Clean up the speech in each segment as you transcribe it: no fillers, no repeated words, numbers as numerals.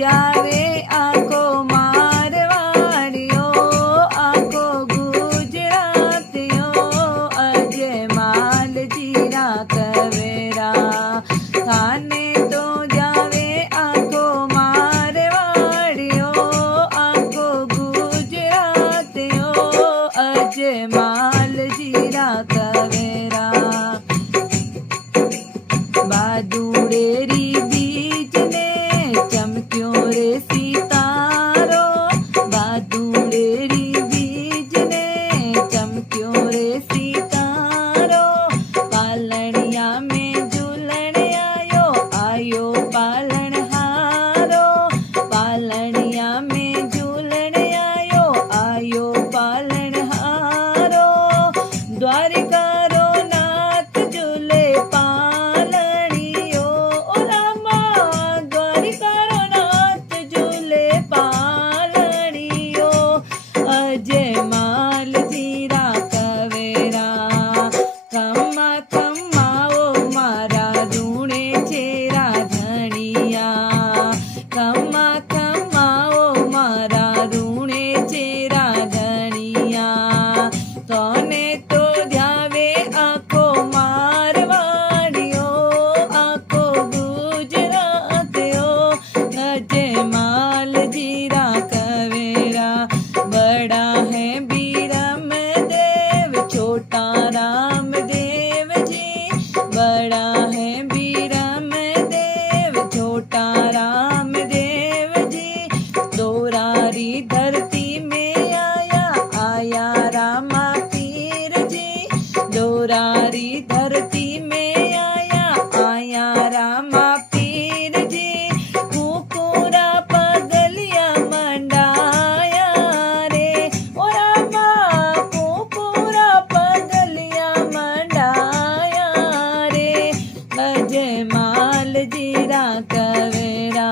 જાવે આખો મારવાડીઓ, આખો ગુજરાતીઓ, અજમાલ જીરા કવેરા. થાને તો જાવે આખો મારવાડીઓ, આખો ગુજરાતીઓ, અજમાલ જીરા કવેરા. બાદુડેરી બીજને ચમક્યો રે સિતારો, બાદુડેરી બીજને ચમક્યો રે સિતારો. પાલણિયા में झूलण आयो, आयो पालनहारो. पालणिया में झूलण आयो, आयो पालनहारो. द्वारिका रो नाथ झूले पालणियो, ओ रामा द्वारिका रो नाथ झूले पालणियो, अजमाल जीरा कवेरा. खम्मा खम्मा ओ मारा रूणे चेरा धणिया, खम्मा खम्मा ओ मारा રૂણે ચેરા ધણિયા. તને તો ધ્યાવે આખો મારવાડીઓ, આખો ગુજરાતીઓ, અજમાલ જીરા કવેરા. બડા હે બીરમ દેવ છોટા રામ દેવજી, બડા હે બીરમ દેવ છોટા રામ देवजी. दोरारी धरती में आया, आया रामा पीर जी. दोरारी धरती में आया, आया रामा पीर जी. कुकुरा पगलिया मंडाया रे, ओ रामा कुकुरा पगलिया मंडाया रे, अजमाल जीरा कवेरा.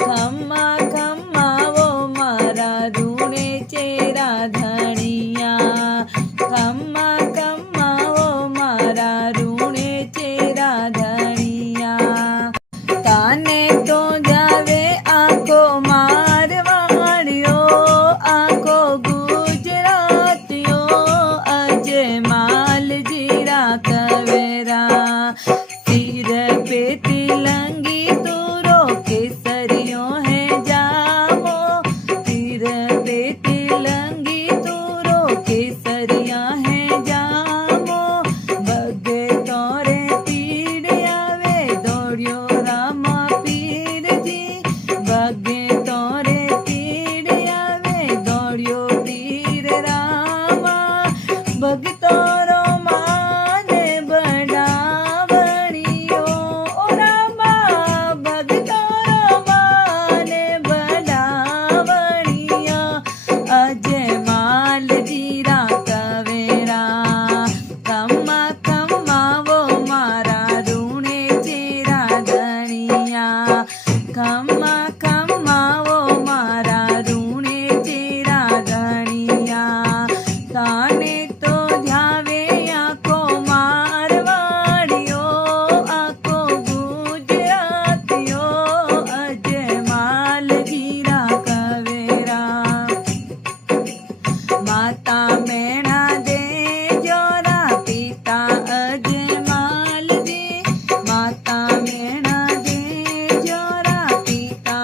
खम्मा खम्मा वो मारा रूणे चेरा धणिया, खम्मा खम्मा वो मारा रूणे चेरा धणिया. ताने तो जावे आखो मारवाड़ियो, आखो गुजरातियो, अजमाल जीरा कवेरा. सिर पे तिलंगी तूरो केसरियों है जामो, सिर पे तिलंगी तूरो केसरिया है जामो. बगे तोरे तीड़ आवे दौड़ियो रामा पीर जी, बगे तोरे तीड़ आवे दौड़ियो तीर रामा. भगतोरो माने बढ़ावणियो, ओ रामा भगतोरो माने बढ़ावणिया, अजमाल जीरा कवेरा. खम्मा खम्मा वो मारा रूणे चेरा धणिया, खम्मा खम्मा वो मारा रूणे चेरा धणिया. ताने तो ध्यावे आखो मारवाड़ियो, आखो गुजरातियो, अजमाल जीरा कवेरा. माता मेणा दे जोरा पिता अजमाल जी, माता मेणा दे जोरा पिता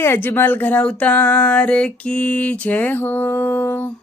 બોલે અજમલ ઘર અવતાર કી જય હો.